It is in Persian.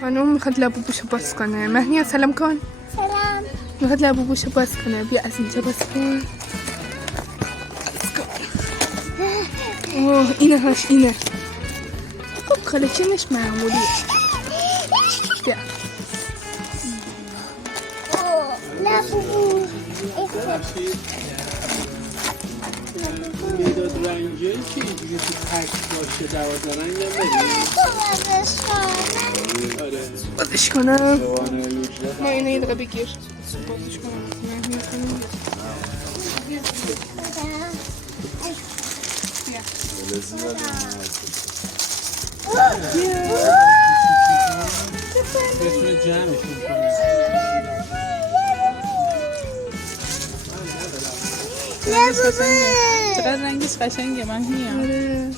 خانوم میخواد لبوبوشو باز کنه. مهنیه سلام کن. سلام. میخواد لبوبوشو باز کنه. بیا از اینجا باز کن. اوه اینه هاش اینه. خب کالکشنش معمولیه. بیا. لبوبو. مداد رنگی که اینجوری تو پک باشه 12 رنگ هم آره بازش کنم. ما اینه یه دقیقه بگیر. بازش کنم. مهنیه کنم. بتونه جمعش میکنه. چقدر رنگش قشنگه مهنیه. آره.